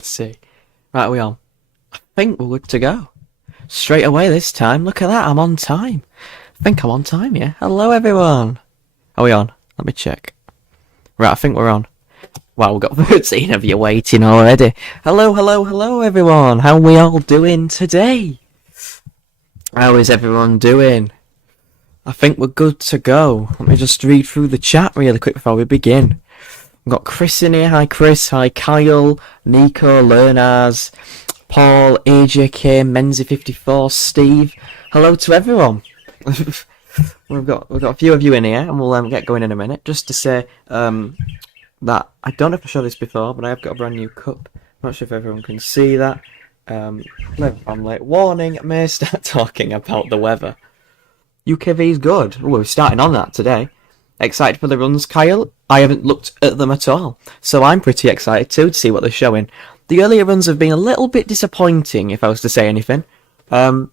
Let's see. Right, are we on? I think we're good to go. Straight away this time. Look at that, I'm on time. I think I'm on time, yeah. Hello, everyone. Are we on? Let me check. Right, I think we're on. Wow, we've got 13 of you waiting already. Hello, everyone. How are we all doing today? How is everyone doing? I think we're good to go. Let me just read through the chat really quick before we begin. We've got Chris in here. Hi, Chris. Hi, Kyle, Nico, Lernaz, Paul, AJK, Menzi54, Steve. Hello to everyone. we've got a few of you in here, and we'll get going in a minute. Just to say that I don't know if I showed this before, but I have got a brand new cup. I'm not sure if everyone can see that. I'm late. Warning, I may start talking about the weather. UKV is good. Oh, we're starting on that today. Excited for the runs, Kyle? I haven't looked at them at all, so I'm pretty excited too to see what they're showing. The earlier runs have been a little bit disappointing, if I was to say anything. But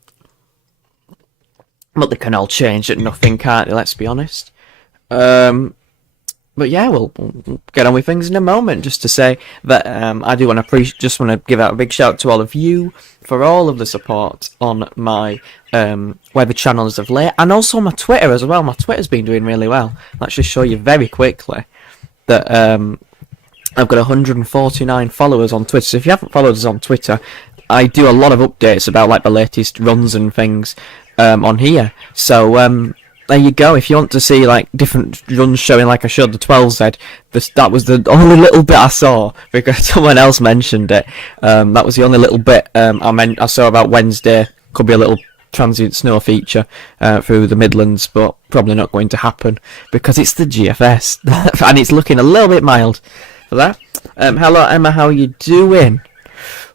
they can all change at nothing, can't they? Let's be honest. But yeah, we'll get on with things in a moment. Just to say that I do want to just want to give out a big shout out to all of you for all of the support on my weather channels of late, and also my Twitter as well. My Twitter's been doing really well. Let's just show you very quickly that I've got 149 followers on Twitter. So if you haven't followed us on Twitter, I do a lot of updates about like the latest runs and things on here. So there you go. If you want to see like different runs showing, like I showed the 12Z, that was the only little bit I saw because someone else mentioned it. That was the only little bit I saw about Wednesday. Could be a little transient snow feature through the Midlands, but probably not going to happen because it's the GFS and it's looking a little bit mild for that. Hello Emma, how are you doing?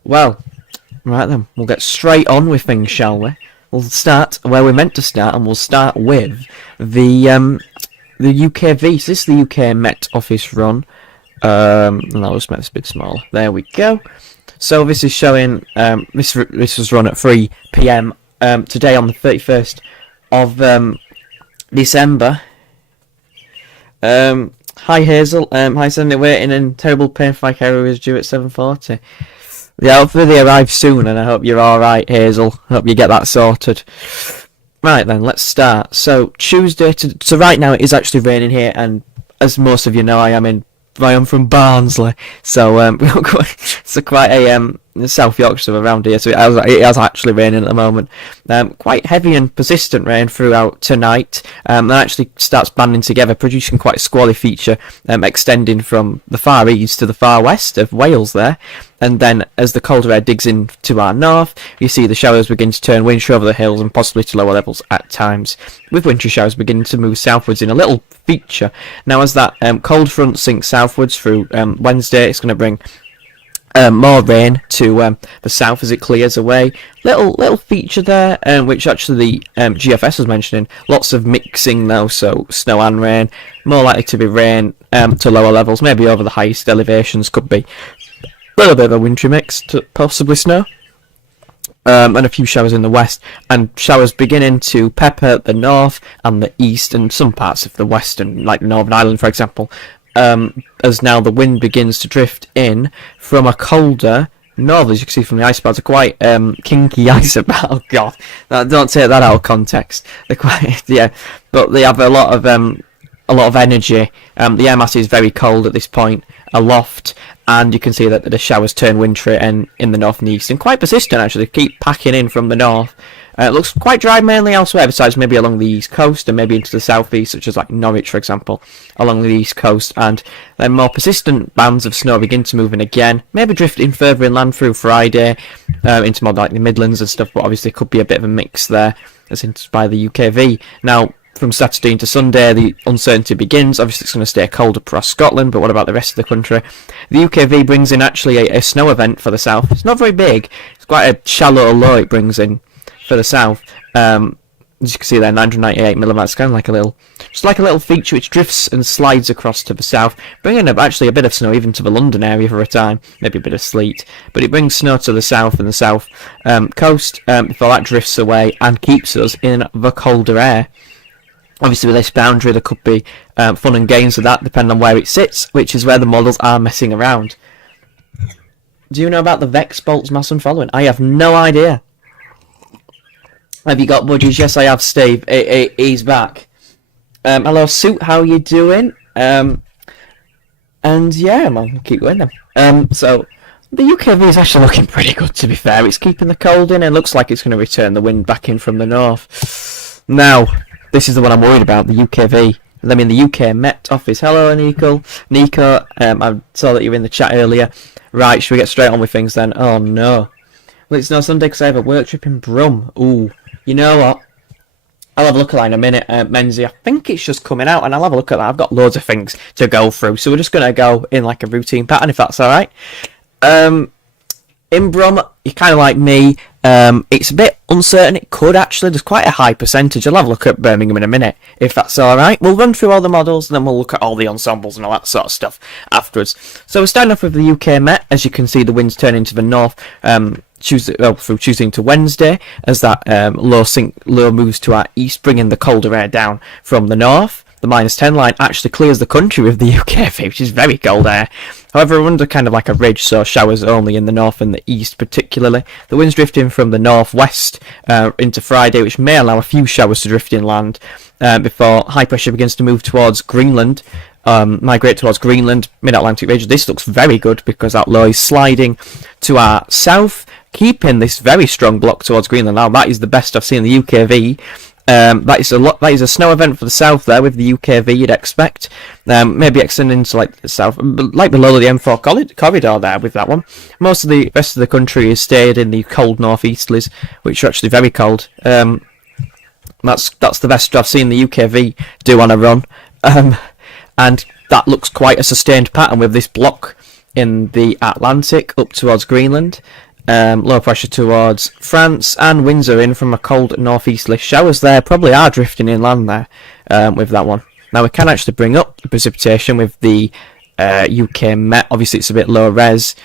Well, right then, we'll get straight on with things, shall we? We'll start where we're meant to start, and we'll start with the UKV. So this is the UK Met Office run. And I'll just make this a bit smaller. There we go. So this is showing. This was run at 3 PM today on the 31st of December. Hi Hazel. Hi Sunday. Waiting in terrible pain for my carrier is due at 7:40. Yeah, hopefully they arrive soon, and I hope you're alright, Hazel. Hope you get that sorted. Right then, let's start. So, Tuesday so right now it is actually raining here, and as most of you know, I am from Barnsley, so it's quite a South Yorkshire around here, so it has actually raining at the moment. Quite heavy and persistent rain throughout tonight. That actually starts banding together, producing quite a squally feature, extending from the far east to the far west of Wales there. And then, as the colder air digs into our north, you see the showers begin to turn wintry over the hills and possibly to lower levels at times, with wintry showers beginning to move southwards in a little feature. Now, as that cold front sinks southwards through Wednesday, it's going to bring more rain to the south as it clears away. Little feature there, which actually the GFS was mentioning. Lots of mixing though, so snow and rain. More likely to be rain to lower levels, maybe over the highest elevations. Could be a little bit of a wintry mix to possibly snow. And a few showers in the west, and showers beginning to pepper the north and the east and some parts of the western, like Northern Ireland for example. As now the wind begins to drift in from a colder north, as you can see from the ice bars, are quite kinky ice about. Oh god, don't take that out of context. They're quite but they have a lot of energy. The air mass is very cold at this point aloft, and you can see that the showers turn wintry and in the north and east, and quite persistent actually. Keep packing in from the north. It looks quite dry mainly elsewhere, besides maybe along the east coast and maybe into the southeast, such as like Norwich, for example, along the east coast. And then more persistent bands of snow begin to move in again, maybe drifting further inland through Friday into more like the Midlands and stuff, but obviously could be a bit of a mix there, as hinted by the UKV. Now, from Saturday into Sunday, the uncertainty begins. Obviously, it's going to stay cold across Scotland, but what about the rest of the country? The UKV brings in actually a snow event for the south. It's not very big. It's quite a shallow low it brings in for the south. As you can see there, 998 millimeters, kind of like a little feature which drifts and slides across to the south, bringing up actually a bit of snow even to the London area for a time, maybe a bit of sleet, but it brings snow to the south and the south coast before that drifts away and keeps us in the colder air. Obviously, with this boundary, there could be fun and games with that, depending on where it sits, which is where the models are messing around. Do you know about the Vex Bolt's mass unfollowing? I have no idea. Have you got budgies? Yes, I have, Steve. He's back. Hello, Suit. How you doing? And yeah, I'll keep going then. So the UKV is actually looking pretty good, to be fair. It's keeping the cold in and looks like it's going to return the wind back in from the north. Now, this is the one I'm worried about, the UKV. I mean, the UK Met office. Hello, Nico. I saw that you were in the chat earlier. Right, should we get straight on with things then? Oh, no. Well, it's no Sunday because I have a work trip in Brum. Ooh, you know what? I'll have a look at that in a minute, Menzie. I think it's just coming out, and I'll have a look at that. I've got loads of things to go through, so we're just going to go in like a routine pattern, if that's all right. In Brum, you're kind of like me. It's a bit uncertain. It could actually. There's quite a high percentage. I'll have a look at Birmingham in a minute, if that's all right. We'll run through all the models, and then we'll look at all the ensembles and all that sort of stuff afterwards. So we're starting off with the UK Met. As you can see, the wind's turning to the north. From Tuesday to Wednesday, as that low moves to our east, bringing the colder air down from the north. The -10 line actually clears the country with the UKV, which is very cold air. However, we're under kind of like a ridge, so showers only in the north and the east particularly. The wind's drifting from the northwest into Friday, which may allow a few showers to drift inland before high pressure begins to move towards Greenland. Migrate towards Greenland, mid-Atlantic region. This looks very good because that low is sliding to our south, keeping this very strong block towards Greenland. Now that is the best I've seen in the UKV. That is a snow event for the south there with the UKV, you'd expect. Maybe extending to like the south, like below the M4 corridor there with that one. Most of the rest of the country is stayed in the cold northeasterlies, which are actually very cold. That's the best I've seen the UKV do on a run. And that looks quite a sustained pattern with this block in the Atlantic up towards Greenland. Low pressure towards France, and winds are in from a cold northeasterly. Showers there probably are drifting inland there with that one. Now we can actually bring up the precipitation with the UK Met. Obviously it's a bit low res,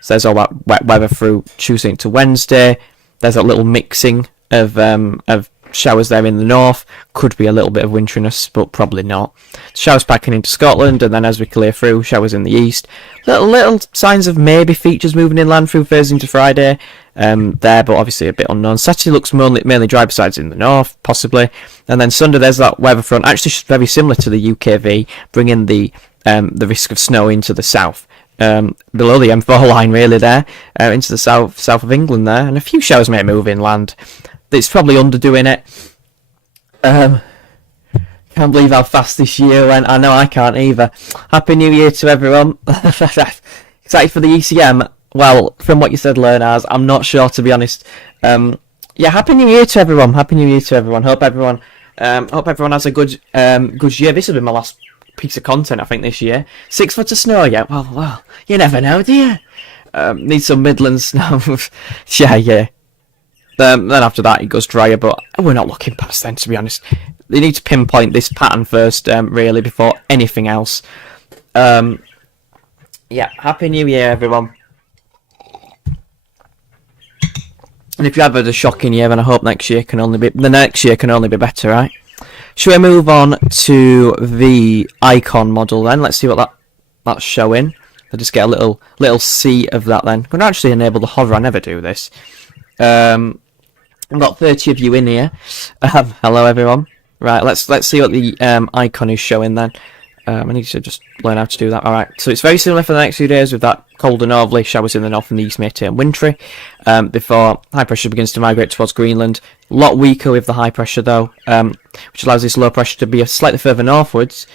so there's all that wet weather through Tuesday into Wednesday. There's a little mixing of showers there in the north. Could be a little bit of winteriness, but probably not. Showers packing into Scotland, and then as we clear through, showers in the east. Little signs of maybe features moving inland through Thursday into Friday there, but obviously a bit unknown. Saturday looks mainly dry besides in the north, possibly. And then Sunday there's that weather front, actually very similar to the UKV, bringing the risk of snow into the south. Below the M4 line really there, into the south of England there, and a few showers may move inland. It's probably underdoing it. Can't believe how fast this year went. I know I can't either. Happy New Year to everyone. Excited for the ECM? Well, from what you said, learners, I'm not sure, to be honest. Yeah, Happy New Year to everyone. Happy New Year to everyone. Hope everyone has a good year. This has been my last piece of content, I think, this year. 6 foot of snow yet? Well, you never know, do you? Need some Midland snow. yeah. Then after that it goes drier, but we're not looking past then, to be honest. They need to pinpoint this pattern first, really, before anything else. Yeah, Happy New Year, everyone. And if you have had a shocking year, then I hope the next year can only be better, right? Should we move on to the icon model then? Let's see what that's showing. I'll just get a little C of that then. I'm going to actually enable the hover. I never do this. I've got 30 of you in here. Hello everyone. Right, let's see what the icon is showing then. I need to just learn how to do that. Alright, so it's very similar for the next few days with that colder northerly. Showers in the north and the east may turn wintry before high pressure begins to migrate towards Greenland. A lot weaker with the high pressure though, which allows this low pressure to be slightly further northwards.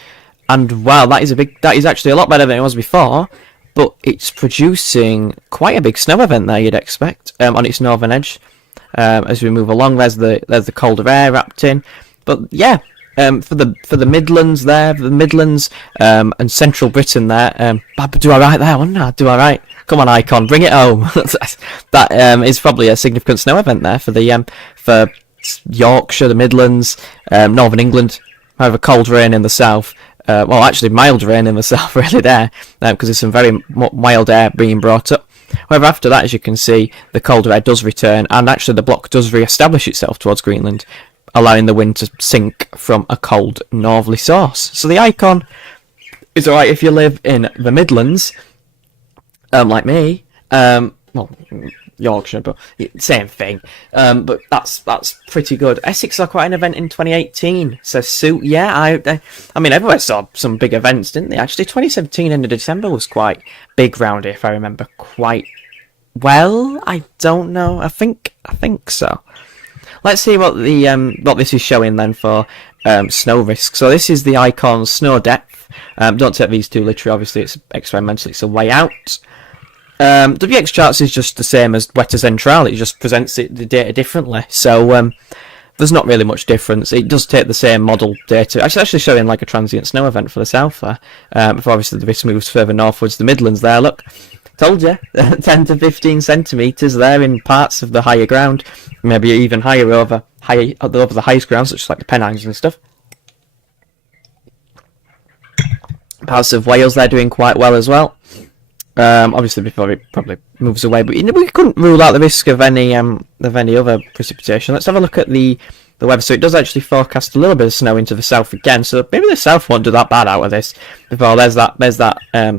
And wow, that is actually a lot better than it was before. But it's producing quite a big snow event there, you'd expect, on its northern edge. As we move along, there's the colder air wrapped in. But yeah, for the Midlands there, and Central Britain there, do I right there, wouldn't I? Do I right? Come on, icon, bring it home. That is probably a significant snow event there for Yorkshire, the Midlands, Northern England. However, cold rain in the south. Well, actually, mild rain in the south, really, there, because there's some very mild air being brought up. However, after that, as you can see, the colder air does return, and actually the block does re-establish itself towards Greenland, allowing the wind to sink from a cold northerly source. So the icon is alright if you live in the Midlands, like me, Well, Yorkshire, but same thing. But that's pretty good. Essex saw quite an event in 2018. Says Sue. Yeah, I mean, everywhere saw some big events, didn't they? Actually, 2017 end of December was quite big round here, if I remember quite well. I don't know. I think so. Let's see what the what this is showing then for snow risk. So this is the icon snow depth. Don't take these too literally. Obviously, it's experimental. It's a way out. WX charts is just the same as Wetter Central. It just presents the data differently. So there's not really much difference. It does take the same model data. Actually showing like a transient snow event for the south there. Before obviously the risk moves further northwards, the Midlands there. Look, told you, 10 to 15 centimetres there in parts of the higher ground. Maybe even higher over the highest ground, such as like the Pennines and stuff. Parts of Wales they're doing quite well as well. Obviously before it probably moves away, but we couldn't rule out the risk of any other precipitation. Let's have a look at the weather. So it does actually forecast a little bit of snow into the south again. So maybe the south won't do that bad out of this. Before there's that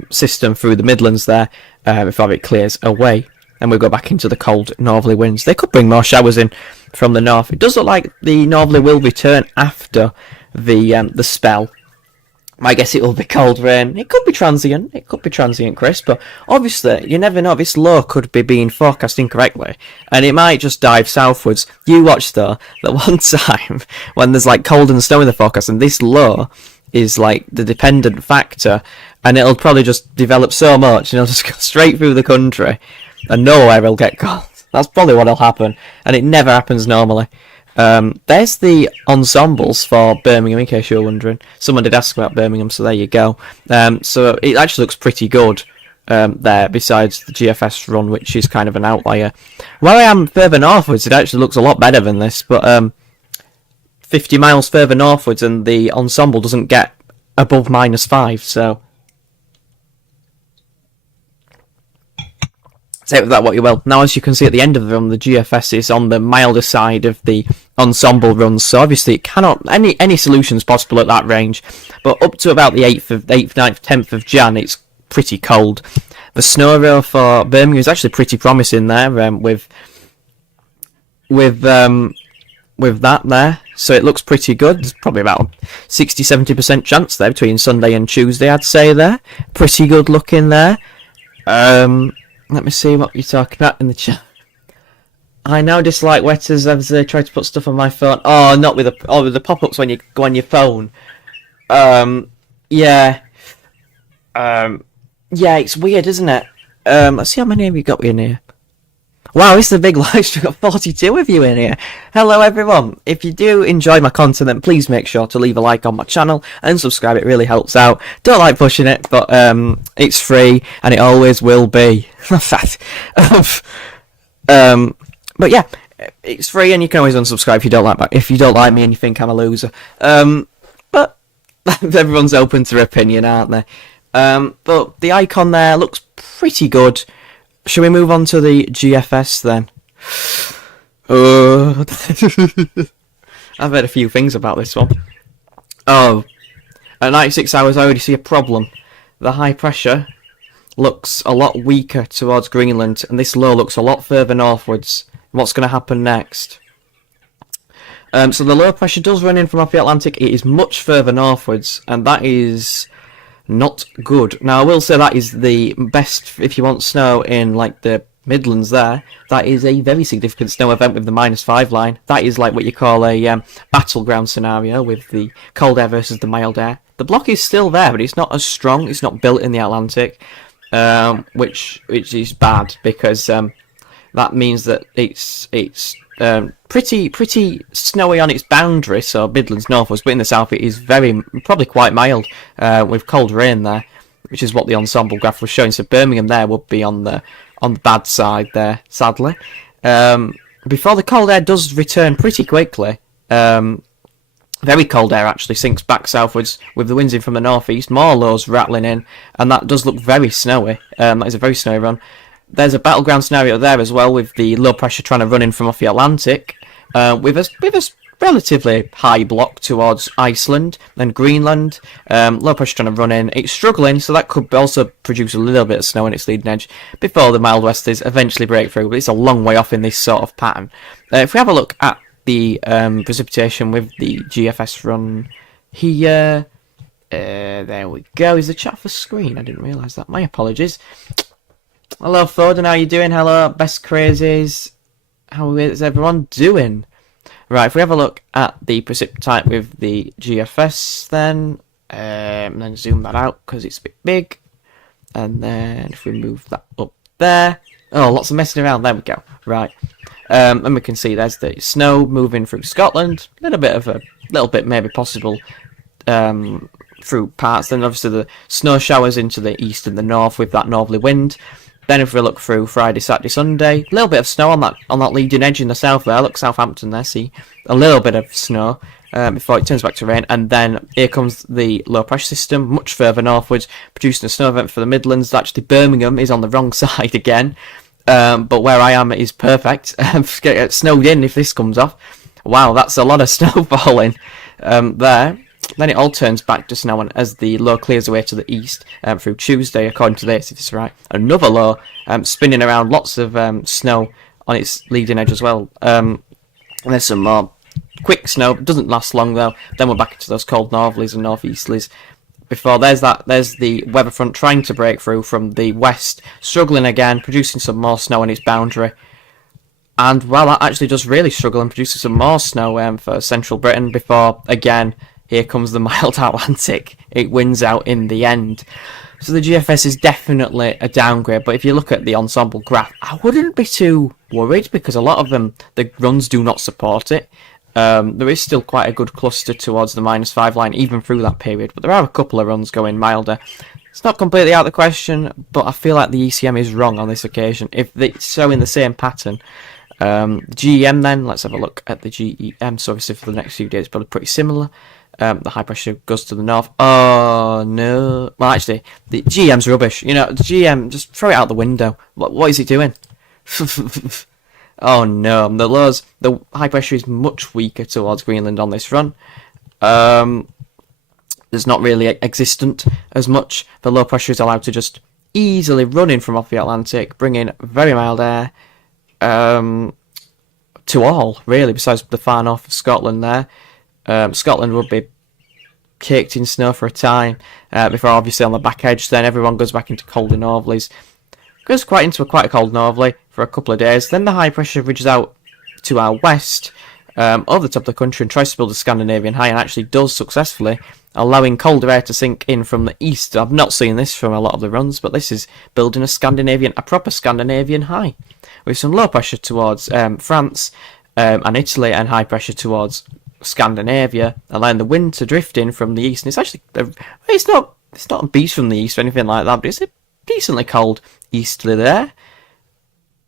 system through the Midlands there before it clears away, and we'll go back into the cold northerly winds. They could bring more showers in from the north. It does look like the northerly will return after the spell. I guess it will be cold rain. It could be transient. It could be transient, Chris. But obviously, you never know. This low could be being forecast incorrectly, and it might just dive southwards. You watch though that one time when there's like cold and snow in the forecast, and this low is like the dependent factor, and it'll probably just develop so much, and it'll just go straight through the country, and nowhere it'll get cold. That's probably what'll happen, and it never happens normally. There's the ensembles for Birmingham, in case you're wondering. Someone did ask about Birmingham, so there you go. So it actually looks pretty good there, besides the GFS run, which is kind of an outlier. Where I am further northwards, it actually looks a lot better than this, but 50 miles further northwards, and the ensemble doesn't get above -5, so take with that what you will. Now, as you can see at the end of the run, the GFS is on the milder side of the ensemble runs, so obviously it cannot any solutions possible at that range. But up to about the 8th, 9th, 10th of Jan, it's pretty cold. The snow row for Birmingham is actually pretty promising there, with that there. So it looks pretty good. There's probably about a 60-70% chance there between Sunday and Tuesday, I'd say there. Pretty good looking there. Let me see what you're talking about in the chat. I now dislike wetters as they try to put stuff on my phone. Oh, not with with the pop-ups when you go on your phone. Yeah. Yeah, it's weird, isn't it? Let's see how many have you got in here. Wow, this is a big live stream. Got 42 of you in here. Hello, everyone. If you do enjoy my content, then please make sure to leave a like on my channel and subscribe. It really helps out. Don't like pushing it, but it's free and it always will be. But yeah, it's free and you can always unsubscribe if you don't like me and you think I'm a loser. But everyone's open to their opinion, aren't they? But the icon there looks pretty good. Shall we move on to the GFS then? I've heard a few things about this one. Oh, at 96 hours I already see a problem. The high pressure looks a lot weaker towards Greenland, and this low looks a lot further northwards. What's going to happen next? So the low pressure does run in from off the Atlantic. It is much further northwards, and that is not good. Now I will say that is the best if you want snow in like the Midlands there. That is a very significant snow event with the -5 line. That is like what you call a battleground scenario with the cold air versus the mild air. The block is still there, but it's not as strong. It's not built in the Atlantic, which is bad because that means that it's pretty snowy on its boundary, so Midlands northwards, but in the south it is probably quite mild with cold rain there, which is what the ensemble graph was showing. So Birmingham there would be on the bad side there, sadly. Before the cold air does return pretty quickly, very cold air actually sinks back southwards with the winds in from the northeast, more lows rattling in, and that does look very snowy. That is a very snowy run. There's a battleground scenario there as well with the low pressure trying to run in from off the Atlantic, with a relatively high block towards Iceland and Greenland. Low pressure trying to run in. It's struggling, so that could also produce a little bit of snow in its leading edge before the mild westers eventually break through, but it's a long way off in this sort of pattern. If we have a look at the precipitation with the GFS run here, there we go. Is the chat for screen? I didn't realise that. My apologies. Hello, Foden. How you doing? Hello, Best Crazies. How is everyone doing? Right, if we have a look at the precip type with the GFS, then and then zoom that out because it's a bit big, and then if we move that up there, oh, lots of messing around. There we go. Right, and we can see there's the snow moving through Scotland. A little bit maybe possible through parts. Then obviously the snow showers into the east and the north with that northerly wind. Then if we look through Friday, Saturday, Sunday, a little bit of snow on that leading edge in the south there. Look, Southampton there, see a little bit of snow before it turns back to rain. And then here comes the low pressure system, much further northwards, producing a snow event for the Midlands. Actually, Birmingham is on the wrong side again, but where I am is perfect. Get snowed in if this comes off. Wow, that's a lot of snow falling there. Then it all turns back to snow as the low clears away to the east through Tuesday, according to this, if it's right. Another low spinning around, lots of snow on its leading edge as well. And there's some more quick snow, doesn't last long though. Then we're back into those cold northerlies and northeasterlies. Before there's the weather front trying to break through from the west, struggling again, producing some more snow on its boundary. And well, that actually does really struggle and produces some more snow for central Britain before again. Here comes the mild Atlantic. It wins out in the end. So the GFS is definitely a downgrade, but if you look at the ensemble graph, I wouldn't be too worried because a lot of them, the runs do not support it. There is still quite a good cluster towards the -5 line, even through that period, but there are a couple of runs going milder. It's not completely out of the question, but I feel like the ECM is wrong on this occasion. If it's showing the same pattern, GEM then, let's have a look at the GEM. So obviously for the next few days, probably pretty similar. The high pressure goes to the north. Oh no! Well, actually, the GM's rubbish. You know, the GM, just throw it out the window. What is it doing? Oh no! The high pressure is much weaker towards Greenland on this run. There's not really existent as much. The low pressure is allowed to just easily run in from off the Atlantic, bring in very mild air to all really. Besides the far north of Scotland there. Scotland would be caked in snow for a time before obviously on the back edge then everyone goes back into colder northerlies. Goes quite a cold northerly for a couple of days. Then the high pressure ridges out to our west over the top of the country and tries to build a Scandinavian high and actually does successfully, allowing colder air to sink in from the east. I've not seen this from a lot of the runs, but this is building a proper Scandinavian high with some low pressure towards France and Italy and high pressure towards Scandinavia, allowing the wind to drift in from the east. And it's actually it's not a beast from the east or anything like that, but it's a decently cold easterly there.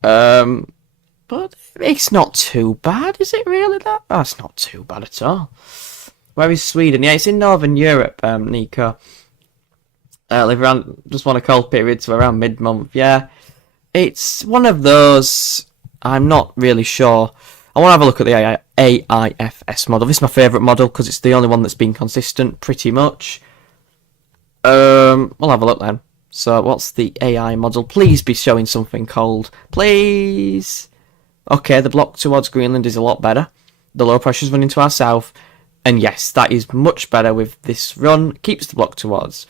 But it's not too bad, is it really? Oh, it's not too bad at all. Where is Sweden? Yeah, it's in Northern Europe, Nico. Live around just want a cold period to around mid-month. Yeah, it's one of those. I'm not really sure. I want to have a look at the AIFS model. This is my favourite model because it's the only one that's been consistent pretty much. We'll have a look then. So what's the AI model? Please be showing something cold. Please. Okay, the block towards Greenland is a lot better. The low pressure's running to our south. And yes, that is much better with this run. Keeps the block towards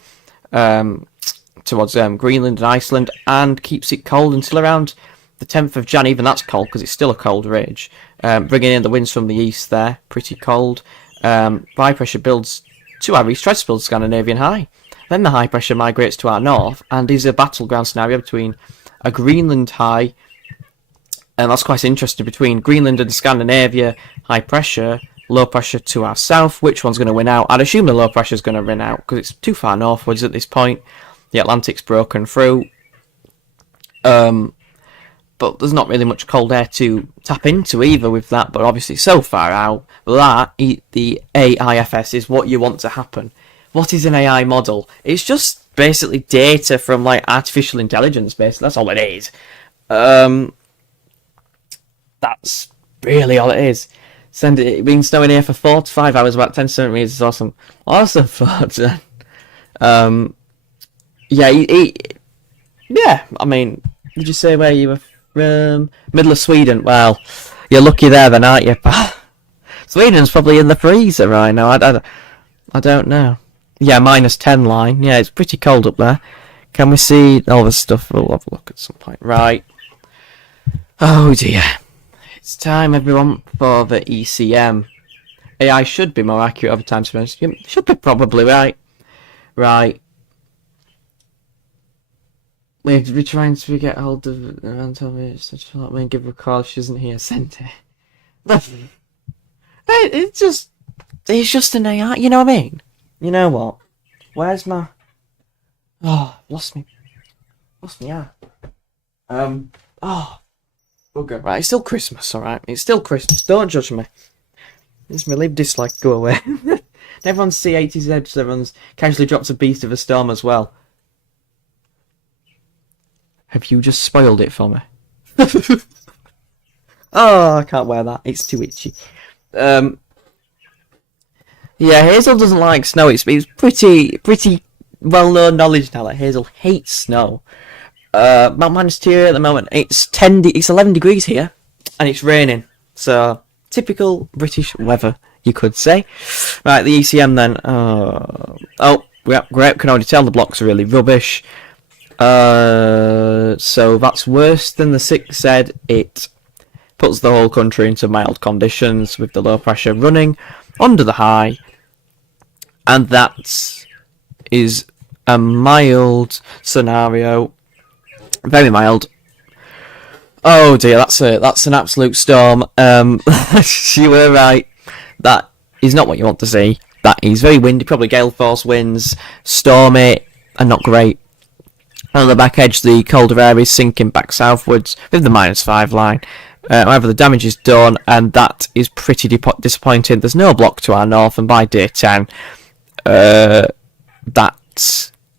Greenland and Iceland and keeps it cold until around the 10th of Jan. Even that's cold because it's still a cold ridge. Bringing in the winds from the east there, pretty cold. High pressure builds to our east, tries to build a Scandinavian high. Then the high pressure migrates to our north and is a battleground scenario between a Greenland high, and that's quite interesting, between Greenland and Scandinavia, high pressure, low pressure to our south. Which one's going to win out? I'd assume the low pressure is going to win out because it's too far northwards at this point. The Atlantic's broken through. But there's not really much cold air to tap into either with that, but obviously so far out. That, the AIFS, is what you want to happen. What is an AI model? It's just basically data from like artificial intelligence, basically. That's all it is. That's really all it is. Send it. It's been snowing here for 4 to 5 hours, about 10 centimeters. It's awesome. Awesome thoughts. Yeah, yeah. I mean, did you say where you were from? Middle of Sweden. Well, you're lucky there, then, aren't you? Sweden's probably in the freezer right now. I don't know. Yeah, -10 line. Yeah, it's pretty cold up there. Can we see all the stuff? We'll have a look at some point. Right. Oh dear. It's time, everyone, for the ECM. AI should be more accurate over time, to be honest. You should be probably right. Right. We're trying to get hold of and tell me let me give her a call. She isn't here. Send it. It's just an AI. You know what I mean? You know what? Where's my? Oh, lost me app. Oh, bugger. Right, it's still Christmas, alright? It's still Christmas. Don't judge me. It's my leave dislike. Go away. Everyone's C80's edge. Everyone's casually drops a beast of a storm as well. Have you just spoiled it for me? Oh, I can't wear that. It's too itchy. Yeah, Hazel doesn't like snow. It's pretty well-known knowledge now that Hazel hates snow. About -2 at the moment. It's 11 degrees here, and it's raining. So typical British weather, you could say. Right, the ECM then. Oh, yeah, great. Can already tell the blocks are really rubbish. So that's worse than the 6 said. It puts the whole country into mild conditions with the low pressure running under the high, and that is a mild scenario, very mild. Oh dear, that's an absolute storm. You were right. That is not what you want to see. That is very windy, probably gale force winds, stormy, and not great. On the back edge, the colder air is sinking back southwards with the -5 line. However, the damage is done, and that is pretty disappointing. There's no block to our north, and by day 10,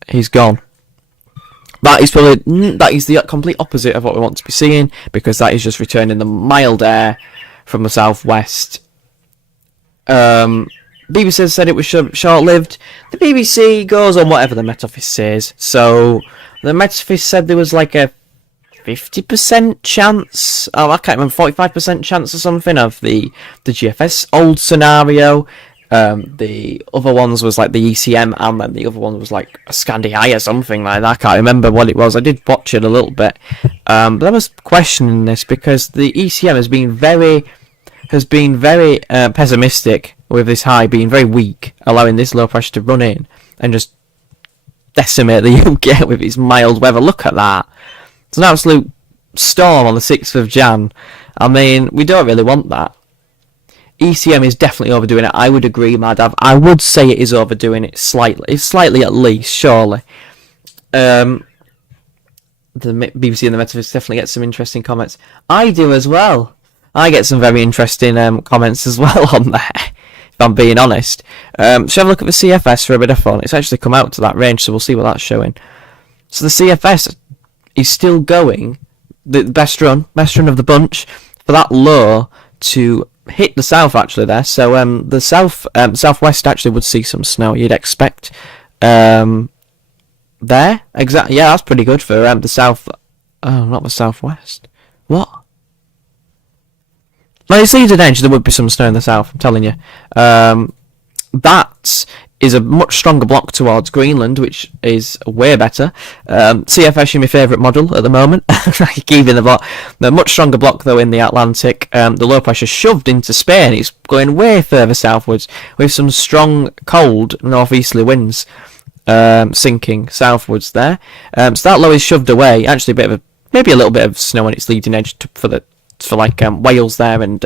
he's gone. That is the complete opposite of what we want to be seeing, because that is just returning the mild air from the southwest. BBC said it was short-lived. The BBC goes on whatever the Met Office says. So the Met Office said there was like a 50% chance, I can't remember, 45% chance or something of the GFS old scenario. The other ones was like the ECM, and then the other one was like a Scandi Eye or something like that. I can't remember what it was. I did watch it a little bit, but I was questioning this because the ECM has been very pessimistic with this high being very weak, allowing this low pressure to run in and just decimate the UK with its mild weather. Look at that. It's an absolute storm on the 6th of Jan. I mean, we don't really want that. ECM is definitely overdoing it. I would agree, Madav. I would say it is overdoing it slightly. It's slightly at least, surely. The BBC and the Met Office definitely get some interesting comments. I do as well. I get some very interesting comments as well on there, if I'm being honest. Shall have a look at the CFS for a bit of fun. It's actually come out to that range, so we'll see what that's showing. So the CFS is still going, the best run of the bunch, for that low to hit the south actually there. So the southwest actually would see some snow, you'd expect. There, exactly. Yeah, that's pretty good for the south. Oh, not the southwest. What? Well, it seems an edge. There would be some snow in the south. I'm telling you. That is a much stronger block towards Greenland, which is way better. CFS is my favourite model at the moment. Keeping the block. The much stronger block though in the Atlantic. The low pressure shoved into Spain. It's going way further southwards with some strong, cold northeasterly winds sinking southwards there. So that low is shoved away. Actually, maybe a little bit of snow on its leading edge for Wales there and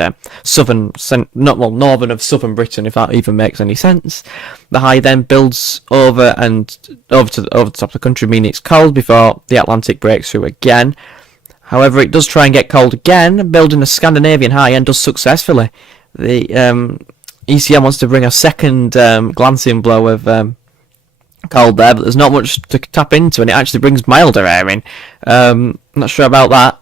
northern of southern Britain, if that even makes any sense. The high then builds over the top of the country, meaning it's cold before the Atlantic breaks through again. However, it does try and get cold again, building a Scandinavian high, and does successfully. The ECM wants to bring a second glancing blow of cold there, but there's not much to tap into, and it actually brings milder air in. Not sure about that.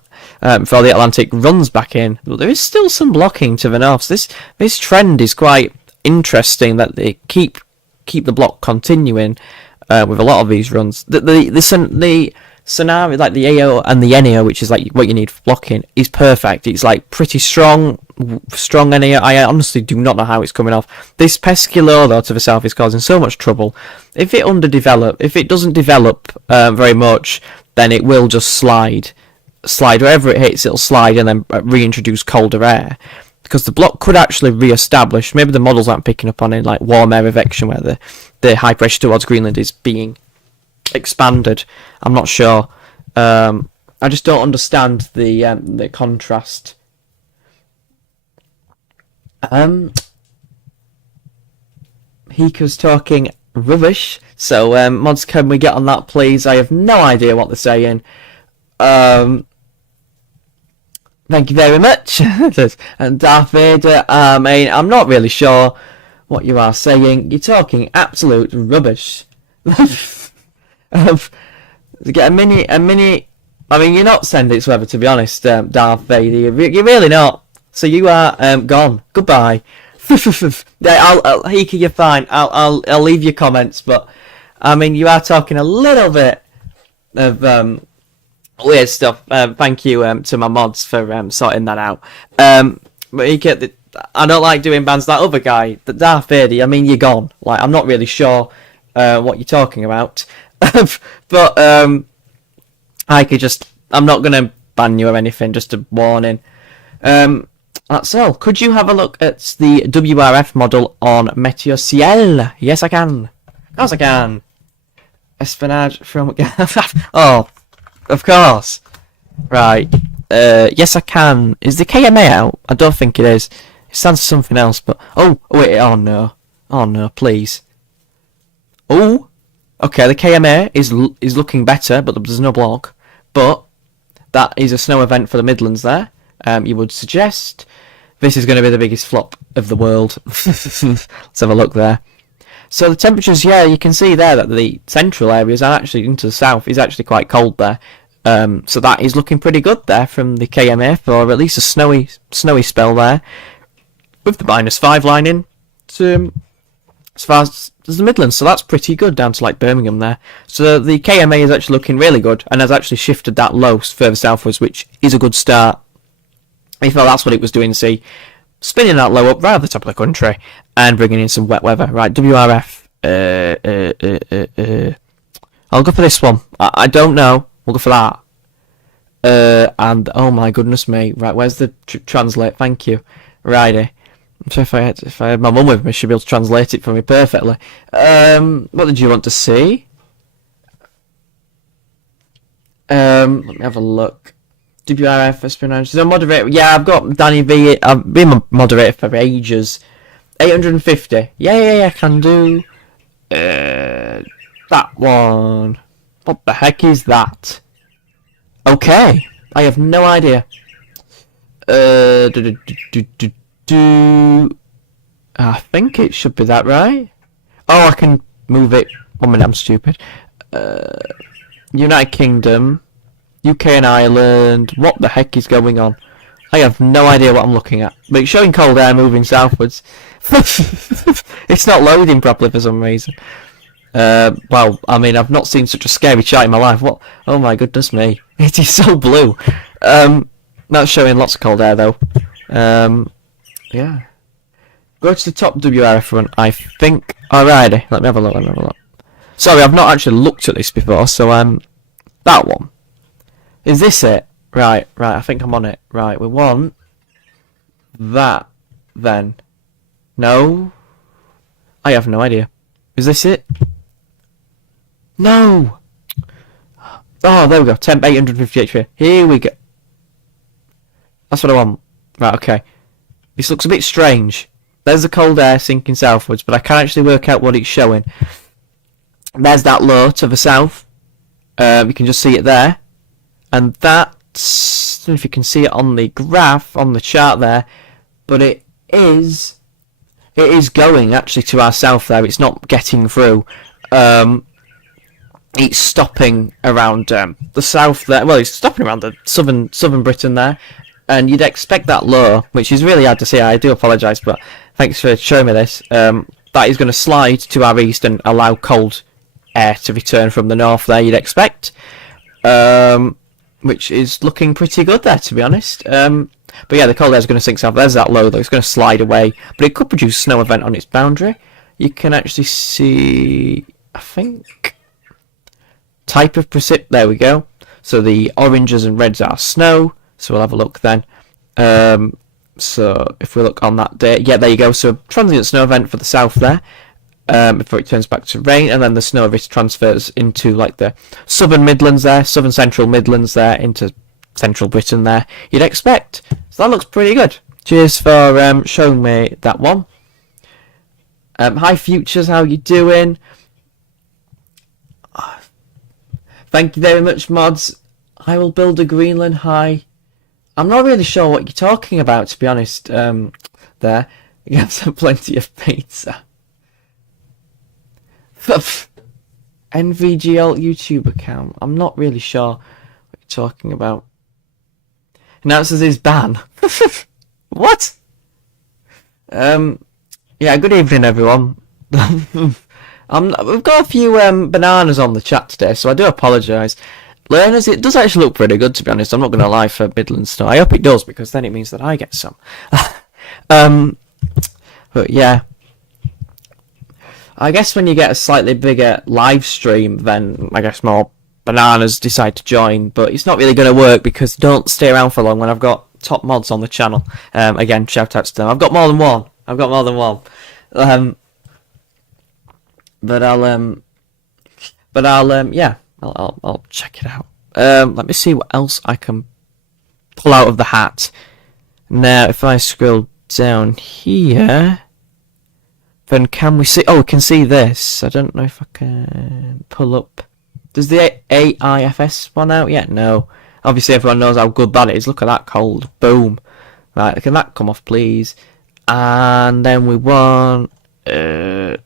before the Atlantic runs back in. But there is still some blocking to the north. So this trend is quite interesting, that they keep the block continuing with a lot of these runs. The scenario, like the AO and the NAO, which is like what you need for blocking, is perfect. It's like pretty strong NAO. I honestly do not know how it's coming off. This Pescilor, though, to the south is causing so much trouble. If it doesn't develop very much, then it will just slide wherever it hits. It'll slide and then reintroduce colder air, because the block could actually re-establish. Maybe the models aren't picking up on it, like warm air evection, where the high pressure towards Greenland is being expanded. I'm not sure. I just don't understand the contrast. Hika's talking rubbish. So mods, can we get on that, please? I have no idea what they're saying. Thank you very much. And Darth Vader, I'm not really sure what you are saying. You're talking absolute rubbish. Get a mini. I mean, you're not sending it weather, to be honest, Darth Vader. You're really not. So you are gone. Goodbye. Hika, you're fine. I'll leave your comments, but I mean, you are talking a little bit of weird stuff. Thank you to my mods for sorting that out. But Hika, I don't like doing bans. That other guy, the Darth Vader. I mean, you're gone. Like, I'm not really sure what you're talking about. But I'm not gonna ban you or anything. Just a warning. That's all. Could you have a look at the WRF model on Meteor Ciel? Yes, I can. Of course I can. Espionage from... oh, of course. Right. Yes, I can. Is the KMA out? I don't think it is. It stands for something else, but... Oh, wait. Oh, no. Oh, no, please. Oh. Okay, the KMA is looking better, but there's no block. But that is a snow event for the Midlands there. You would suggest this is going to be the biggest flop of the world. Let's have a look there. So the temperatures, yeah, you can see there that the central areas are actually into the south is actually quite cold there. So that is looking pretty good there from the KMA for at least a snowy spell there, with the -5 line in to as far as the Midlands. So that's pretty good down to like Birmingham there. So the KMA is actually looking really good and has actually shifted that low further southwards, which is a good start. I thought that's what it was doing, see, spinning that low up right at the top of the country and bringing in some wet weather. Right, WRF. I'll go for this one. I don't know. We'll go for that. And oh my goodness me. Right, where's the translate? Thank you. Righty. So if I had my mum with me, she'd be able to translate it for me perfectly. What did you want to see? Let me have a look. WRF espionage. So moderator. Yeah, I've got Danny V. I've been a moderator for ages. 850. Yeah, can do. That one. What the heck is that? Okay, I have no idea. I think it should be that, right? Oh, I can move it. 1 minute, I'm stupid. United Kingdom, UK and Ireland. What the heck is going on? I have no idea what I'm looking at. But it's showing cold air moving southwards. It's not loading properly for some reason. Well, I mean, I've not seen such a scary chart in my life. What? Oh my goodness me. It is so blue. That's showing lots of cold air though. Yeah. Go to the top WRF one, I think. Alrighty, let me have a look. Sorry, I've not actually looked at this before, so that one. Is this it? Right, I think I'm on it. Right, we want that then. No? I have no idea. Is this it? No! Oh, there we go. Temp 850 HP. Here we go. That's what I want. Right, okay. This looks a bit strange. There's the cold air sinking southwards, but I can't actually work out what it's showing. There's that low to the south. You can just see it there. And that's... I don't know if you can see it on the graph, on the chart there. But it is going actually to our south there. It's not getting through. it's stopping around the south there. Well, it's stopping around the southern Britain there, and you'd expect that low, which is really hard to see. I do apologise, but thanks for showing me this. That is going to slide to our east and allow cold air to return from the north there, you'd expect. Which is looking pretty good there, to be honest. But yeah, the cold air is going to sink south. There's that low, though. It's going to slide away. But it could produce a snow event on its boundary. You can actually see, I think, type of precip. There we go. So the oranges and reds are snow. So we'll have a look then. So if we look on that day, yeah, there you go. So transient snow event for the south there. Before it turns back to rain, and then the snow risk transfers into like the southern Midlands there, southern central Midlands there, into central Britain there, you'd expect. So that looks pretty good. Cheers for showing me that one. Hi Futures, how you doing? Thank you very much, mods. I will build a Greenland high. I'm not really sure what you're talking about, to be honest. There, you have some plenty of pizza. NVGL YouTube account. I'm not really sure what you're talking about. Announces his ban. What? Yeah, good evening everyone. We've got a few bananas on the chat today, so I do apologise. Learners, it does actually look pretty good, to be honest. I'm not going to lie, for Midland Snow. I hope it does, because then it means that I get some. But yeah. I guess when you get a slightly bigger live stream, then I guess more bananas decide to join. But it's not really going to work because they don't stay around for long when I've got top mods on the channel. Again, shout out to them. I've got more than one. I'll check it out. Let me see what else I can pull out of the hat. Now, if I scroll down here, then can we see? Oh, we can see this. I don't know if I can pull up. Does the AIFS one out yet? No. Obviously, everyone knows how good that is. Look at that cold. Boom. Right, can that come off, please? And then we want... what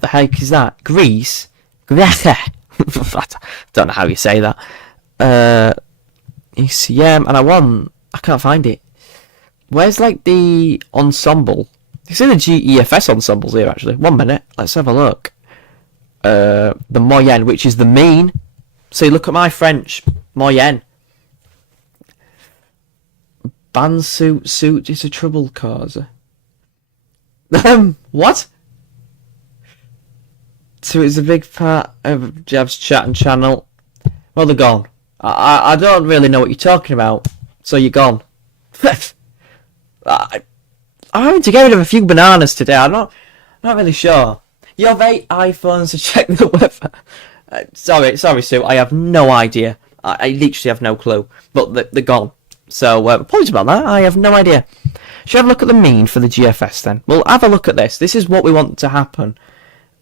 the heck is that? Greece? I don't know how you say that. ECM, and I can't find it. Where's like the ensemble? You see the GEFS ensembles here actually. 1 minute, let's have a look. The moyenne, which is the mean. See, look at my French. Moyenne. Suit is a trouble causer. What? So it's a big part of Jav's chat and channel. Well, they're gone. I don't really know what you're talking about. So you're gone. I'm having to get rid of a few bananas today. I'm not really sure. You have 8 iPhones to check the weather. Sorry, Sue. I have no idea. I literally have no clue. But they're gone. So apologies about that. I have no idea. Should I have a look at the mean for the GFS then? Well, have a look at this. This is what we want to happen.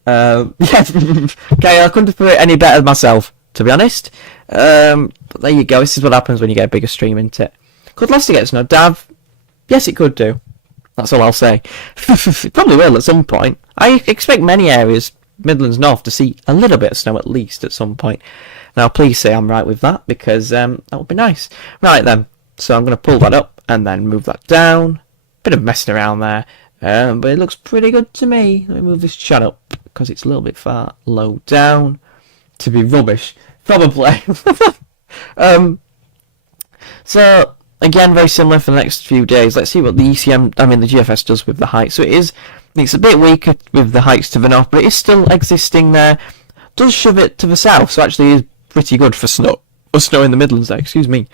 Yeah. Okay, I couldn't have put it any better myself, to be honest. But there you go. This is what happens when you get a bigger stream, isn't it? Could Leicester get snow? Dav? Yes, it could do. That's all I'll say. It probably will at some point. I expect many areas, Midlands North, to see a little bit of snow at least at some point. Now, please say I'm right with that, because that would be nice. Right then, so I'm going to pull that up and then move that down. Bit of messing around there, but it looks pretty good to me. Let me move this chat up, because it's a little bit far low down to be rubbish. Probably. So, again, very similar for the next few days. Let's see what the GFS does with the height. So it's a bit weaker with the heights to the north, but it is still existing there. Does shove it to the south, so actually is pretty good for snow. Or snow in the Midlands there, excuse me.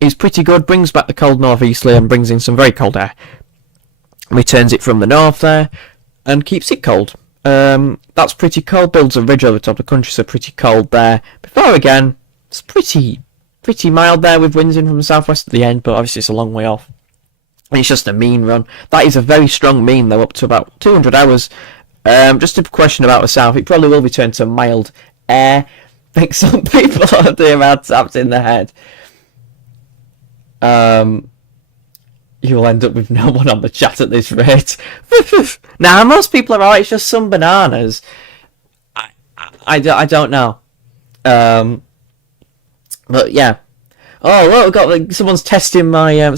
Is pretty good, brings back the cold northeasterly and brings in some very cold air. Returns it from the north there, and keeps it cold. That's pretty cold, builds a ridge over the top of the country, so pretty cold there. Before again, it's pretty mild there with winds in from the southwest at the end, but obviously it's a long way off. And it's just a mean run. That is a very strong mean though, up to about 200 hours. Just a question about the south, it probably will be turned to mild air. I think some people are doing about tapped in the head. You will end up with no one on the chat at this rate. Now, most people are alright, it's just some bananas. I don't know. But yeah. Oh look, we've got someone's testing my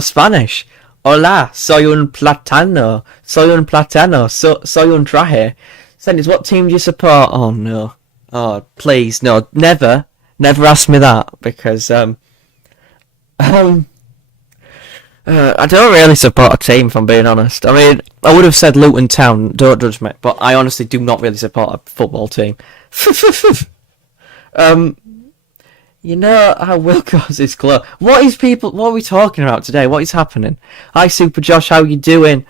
Spanish. Hola, soy un platano. Soy un traje. Senders, what team do you support? Oh no. Oh please, no, never ask me that because I don't really support a team, if I'm being honest. I mean, I would have said Luton Town, don't judge me, but I honestly do not really support a football team. You know how Wilcox is close. What are we talking about today? What is happening? Hi Super Josh, how you doing?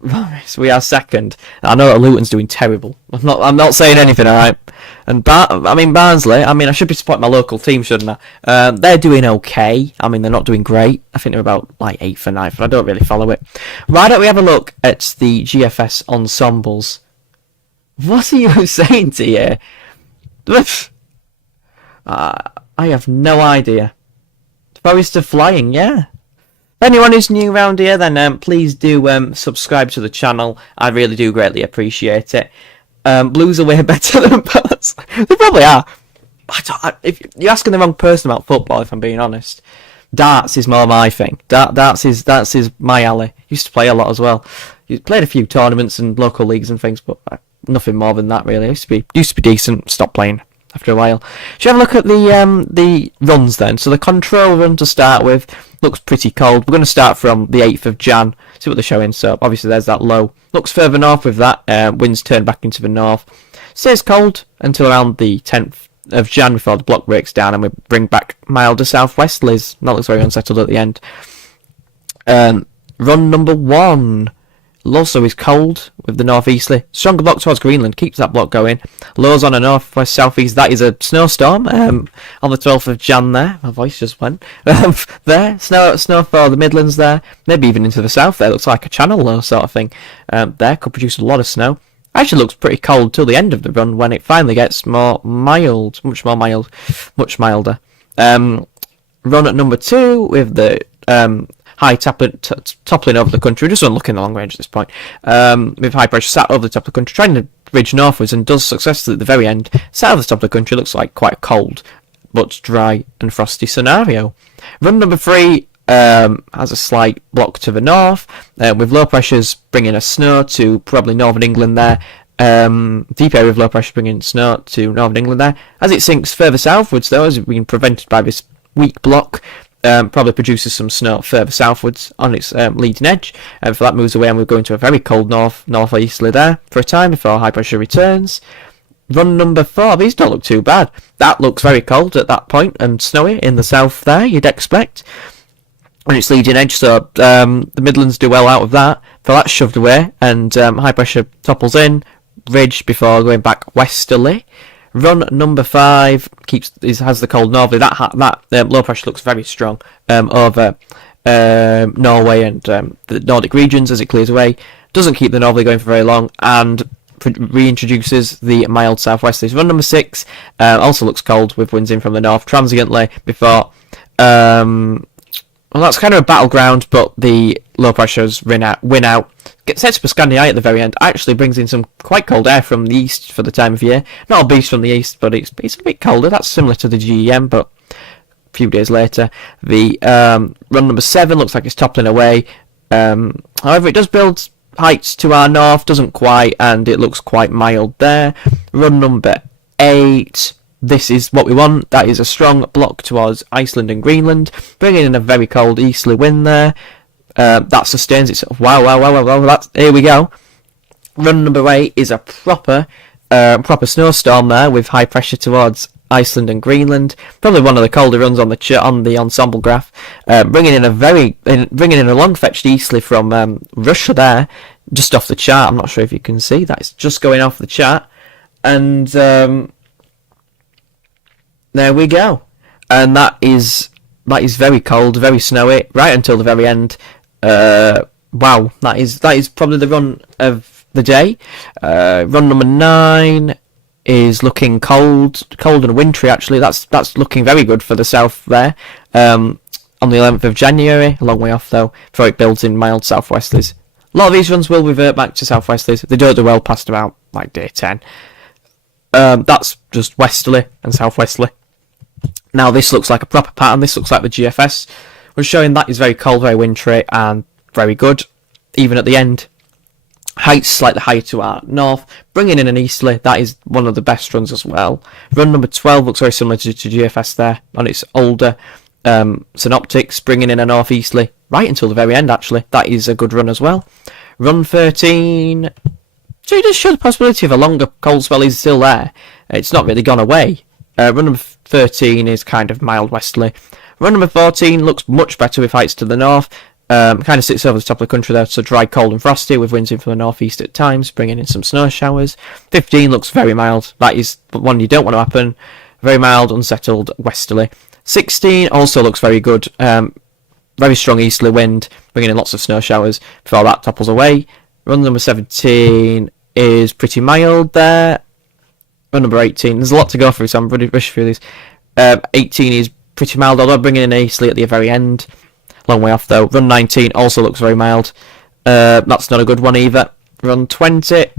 Right, we are second. I know that Luton's doing terrible. I'm not saying anything, alright? And Barnsley, I should be supporting my local team, shouldn't I? They're doing okay. They're not doing great. I think they're about like 8th or 9th, but I don't really follow it. Why don't we have a look at the GFS ensembles? What are you saying to you? I have no idea. Forest Flying, yeah. If anyone who's new around here, then please do subscribe to the channel. I really do greatly appreciate it. Blues are way better than Bats. They probably are. If you're asking the wrong person about football, if I'm being honest, darts is more my thing. Darts is my alley. Used to play a lot as well. Played a few tournaments and local leagues and things, but nothing more than that really. Used to be decent. Stopped playing after a while. Should we have a look at the runs then? So the control run to start with looks pretty cold. We're going to start from the 8th of Jan. See what they're showing. So obviously there's that low. Looks further north with that. Winds turn back into the north. Stays cold until around the 10th of Jan before the block breaks down and we bring back milder southwesterlies. That looks very unsettled at the end. Run number 1. Also is cold with the northeasterly. Stronger block towards Greenland. Keeps that block going. Lows on a northwest southeast. That is a snowstorm on the 12th of Jan there. My voice just went. There. Snow for the Midlands there. Maybe even into the south there. Looks like a channel low sort of thing. There. Could produce a lot of snow. Actually looks pretty cold till the end of the run when it finally gets more mild. Much milder. Run at number 2 with the high toppling over the country. Just unlooking the long range at this point. With high pressure sat over the top of the country, trying to ridge northwards, and does successfully at the very end. Sat over the top of the country, looks like quite a cold but dry and frosty scenario. Run number 3 has a slight block to the north, with low pressures bringing a snow to probably northern England there. Deep area with low pressure bringing snow to northern England there. As it sinks further southwards, though, as being prevented by this weak block, probably produces some snow further southwards on its leading edge. Before that moves away, and we're going to a very cold northeasterly there for a time before high pressure returns. Run number 4, these don't look too bad. That looks very cold at that point and snowy in the south there, you'd expect. On its leading edge, so the Midlands do well out of that. So that's shoved away, and high pressure topples in, ridge before going back westerly. Run number 5 has the cold northerly. That low pressure looks very strong over Norway and the Nordic regions as it clears away. Doesn't keep the northerly going for very long and reintroduces the mild southwesterlies. Run number 6 also looks cold with winds in from the north transiently before. Well, that's kind of a battleground, but the low pressures win out. Sets up a Scandi at the very end. Actually brings in some quite cold air from the east for the time of year. Not a beast from the east, but it's a bit colder. That's similar to the GEM, but a few days later. The run number 7 looks like it's toppling away. However, it does build heights to our north, doesn't quite, and it looks quite mild there. Run number 8. This is what we want. That is a strong block towards Iceland and Greenland, bringing in a very cold easterly wind there. That sustains itself. Wow. Here we go. Run number 8 is a proper snowstorm there with high pressure towards Iceland and Greenland. Probably one of the colder runs on the ensemble graph. Bringing in a long fetched easterly from Russia there, just off the chart. I'm not sure if you can see that. It's just going off the chart, and there we go. And that is very cold, very snowy, right until the very end. Wow, that is probably the run of the day. Run number 9 is looking cold and wintry actually. That's looking very good for the south there. On the 11th of January, a long way off though, before it builds in mild southwesterlies. A lot of these runs will revert back to southwesterlies. They don't do well past about like day 10. That's just westerly and southwesterly. Now this looks like a proper pattern. This looks like the GFS. We're showing that is very cold, very wintry, and very good. Even at the end, heights slightly higher to our north, bringing in an easterly. That is one of the best runs as well. Run number 12 looks very similar to GFS there on its older synoptics, bringing in a northeasterly right until the very end. Actually, that is a good run as well. Run 13. So it does show the possibility of a longer cold spell is still there. It's not really gone away. Run number 13 is kind of mild westerly. Run number 14 looks much better with heights to the north. Kind of sits over the top of the country there, so dry, cold and frosty with winds in from the northeast at times, bringing in some snow showers. 15 looks very mild. That is one you don't want to happen. Very mild, unsettled, westerly. 16 also looks very good. Very strong easterly wind, bringing in lots of snow showers before that topples away. Run number 17 is pretty mild there. Run number 18, there's a lot to go through, so I'm really rushing through these. 18 is pretty mild, although bringing in an easterly at the very end. Long way off though. Run 19 also looks very mild. That's not a good one either. Run 20, that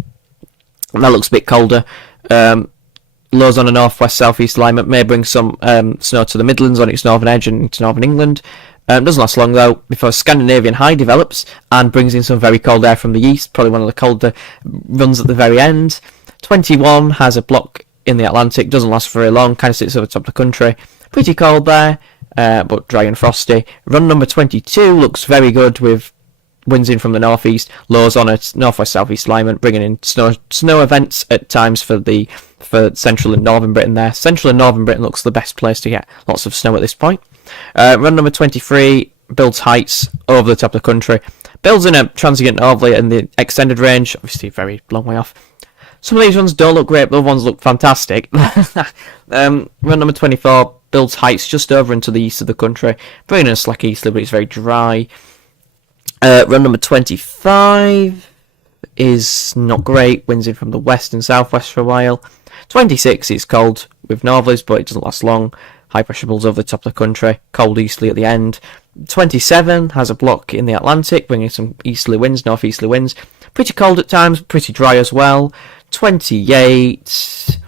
looks a bit colder. Lows on a northwest southeast alignment may bring some snow to the Midlands on its northern edge and into northern England. Doesn't last long though before Scandinavian high develops and brings in some very cold air from the east. Probably one of the colder runs at the very end. 21 has a block in the Atlantic. Doesn't last very long. Kind of sits over the top of the country. Pretty cold there. But dry and frosty. Run number 22 looks very good with winds in from the northeast, lows on a northwest southeast alignment, bringing in snow events at times for central and northern Britain there. Central and northern Britain looks the best place to get lots of snow at this point. Run number 23 builds heights over the top of the country, builds in a transient northerly in the extended range, obviously very long way off. Some of these runs don't look great, but other ones look fantastic. Run number 24 builds heights just over into the east of the country, bringing in a slack easterly, but it's very dry. Run number 25 is not great, winds in from the west and southwest for a while. 26 is cold with northerlies, but it doesn't last long. High pressure pulls over the top of the country, cold easterly at the end. 27 has a block in the Atlantic, bringing some easterly winds, northeasterly winds. Pretty cold at times, pretty dry as well. 28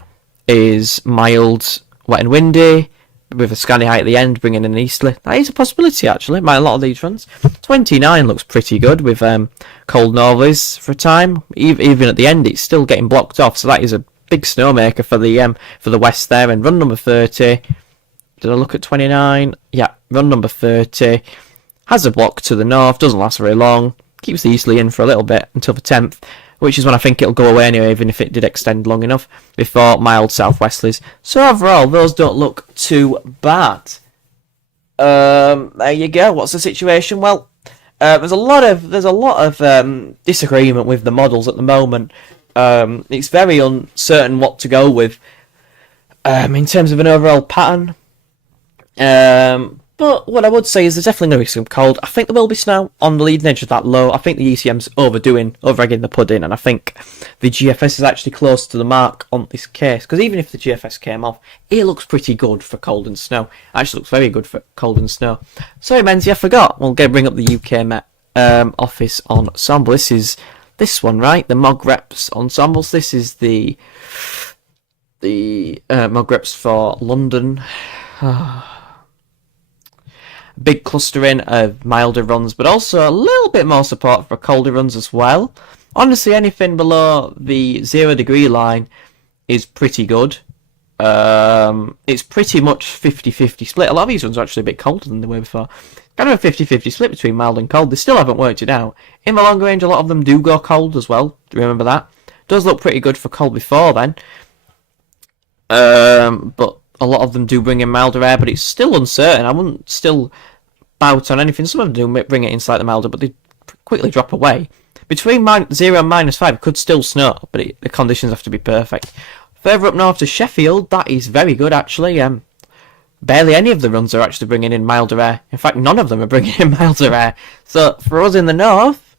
is mild, wet and windy, with a scanny height at the end, bringing in an easterly. That is a possibility, actually, by a lot of these runs. 29 looks pretty good, with cold northerlies for a time. Even at the end, it's still getting blocked off, so that is a big snowmaker for the west there. And run number 30, did I look at 29? Yeah, run number 30 has a block to the north, doesn't last very long, keeps the easterly in for a little bit until the 10th, which is when I think it'll go away anyway, even if it did extend long enough, before mild southwesterlies. So overall, those don't look too bad. There you go. What's the situation? Well, there's a lot of disagreement with the models at the moment. It's very uncertain what to go with in terms of an overall pattern. But what I would say is there's definitely going to be some cold. I think there will be snow on the leading edge of that low. I think the ECM's over-egging the pudding, and I think the GFS is actually close to the mark on this case. Because even if the GFS came off, it looks pretty good for cold and snow. Actually looks very good for cold and snow. Sorry, Menzie, I forgot. We'll bring up the UK Met office ensemble. This is this one, right? The Mog Reps ensembles. This is the Mog Reps for London. Big clustering of milder runs, but also a little bit more support for colder runs as well. Honestly, anything below the 0 degree line is pretty good. It's pretty much 50-50 split. A lot of these runs are actually a bit colder than they were before. Kind of a 50-50 split between mild and cold. They still haven't worked it out. In the longer range, a lot of them do go cold as well. Do you remember that? Does look pretty good for cold before then. But a lot of them do bring in milder air, but it's still uncertain. I wouldn't still bout on anything. Some of them do bring it in slightly milder, but they quickly drop away. Between 0 and -5, it could still snow, but the conditions have to be perfect. Further up north to Sheffield, that is very good, actually. Barely any of the runs are actually bringing in milder air. In fact, none of them are bringing in milder air. So, for us in the north,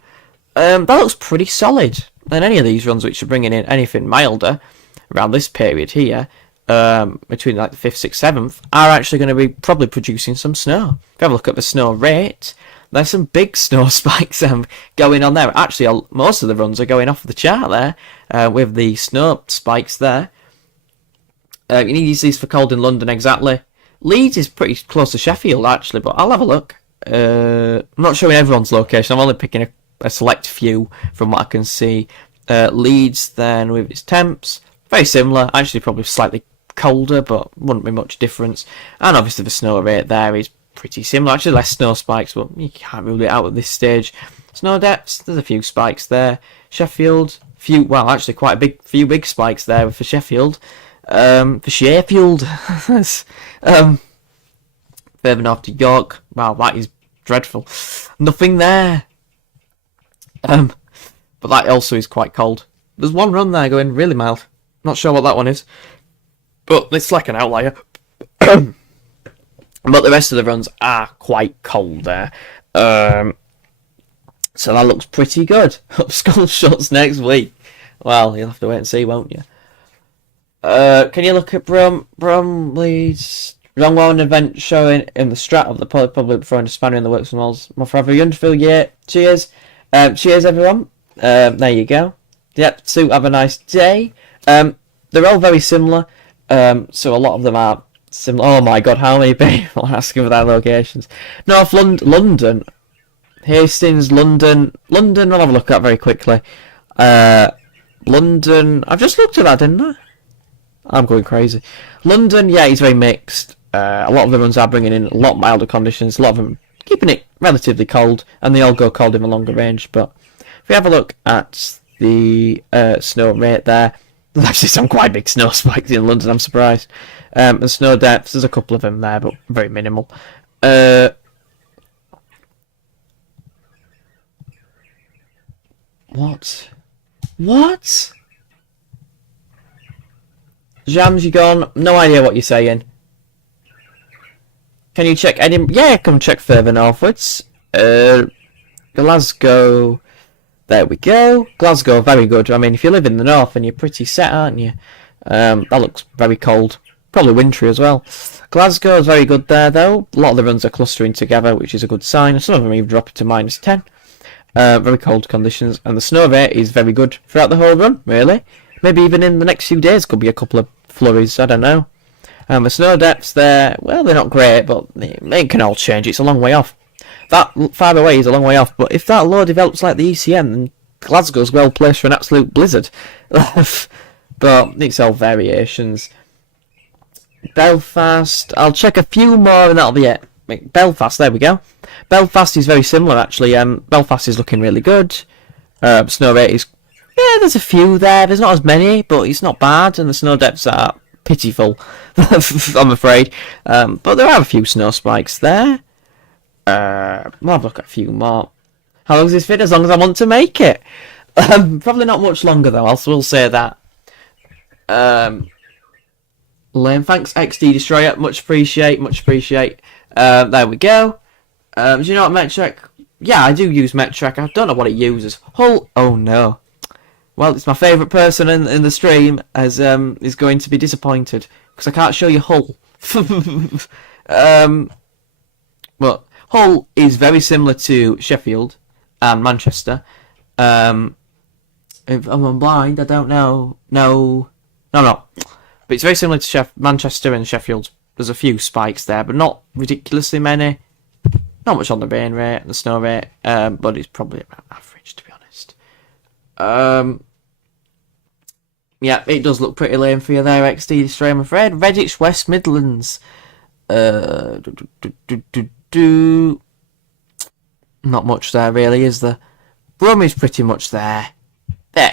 that looks pretty solid. And any of these runs which are bringing in anything milder around this period here, between like the 5th, 6th, 7th, are actually going to be probably producing some snow. If you have a look at the snow rate, there's some big snow spikes going on there. Actually, most of the runs are going off the chart there, with the snow spikes there. You need to use these for cold in London, exactly. Leeds is pretty close to Sheffield, actually, but I'll have a look. I'm not showing everyone's location. I'm only picking a select few from what I can see. Leeds, then, with its temps, very similar. Actually, probably slightly colder, but wouldn't be much difference. And obviously the snow rate there is pretty similar. Actually, less snow spikes, but you can't rule it out at this stage. Snow depths, there's a few spikes there. Sheffield, actually quite a few big spikes there for Sheffield. For Sheffield, further north to York. Wow, that is dreadful. Nothing there. But that also is quite cold. There's one run there going really mild. Not sure what that one is, but it's like an outlier. But the rest of the runs are quite cold there. So that looks pretty good. Skull shots next week. Well, you'll have to wait and see, won't you? Can you look at Brum Leeds? Wrong one event showing in the strat of the public throwing a spanner in the works and walls. My forever wonderful year. Cheers. Cheers, everyone. There you go. Yep, so have a nice day. They're all very similar. So a lot of them are similar. Oh my god, how many people are asking for their locations? North London. Hastings, London. London, I'll have a look at very quickly. London, I've just looked at that, didn't I? I'm going crazy. London, yeah, it's very mixed. A lot of the runs are bringing in a lot milder conditions. A lot of them keeping it relatively cold, and they all go cold in the longer range. But if we have a look at the snow rate there, there's actually some quite big snow spikes in London, I'm surprised. The snow depths, there's a couple of them there, but very minimal. What? Jams, you gone? No idea what you're saying. Can you check Edinburgh? Yeah, come check further northwards. Glasgow. There we go. Glasgow, very good. I mean, if you live in the north, and you're pretty set, aren't you? That looks very cold. Probably wintry as well. Glasgow is very good there, though. A lot of the runs are clustering together, which is a good sign. Some of them even drop it to -10. Very cold conditions. And the snow rate is very good throughout the whole run, really. Maybe even in the next few days could be a couple of flurries, I don't know. The snow depths there, well, they're not great, but they can all change. It's a long way off. That far away is a long way off, but if that low develops like the ECN, then Glasgow's well placed for an absolute blizzard. But it's all variations. Belfast, I'll check a few more and that'll be it. Belfast, there we go. Belfast is very similar, actually. Belfast is looking really good. Snow rate is, yeah, there's a few there. There's not as many, but it's not bad, and the snow depths are pitiful, I'm afraid. But there are a few snow spikes there. We'll have a look at a few more. How long does this fit? As long as I want to make it. Probably not much longer, though, I will say that. Lame, thanks, XD Destroyer. Much appreciate. There we go. Do you know what Metric? Yeah, I do use Metric. I don't know what it uses. Hull. Oh no. Well, it's my favourite person in the stream, as is going to be disappointed because I can't show you Hull. But Hull is very similar to Sheffield and Manchester. If I'm blind, I don't know. No. But it's very similar to Manchester and Sheffield. There's a few spikes there, but not ridiculously many. Not much on the rain rate and the snow rate, but it's probably about average, to be honest. Yeah, it does look pretty lame for you there, XD Destroy, I'm afraid. Redditch, West Midlands. Not much there, really, is there? Brum is pretty much there.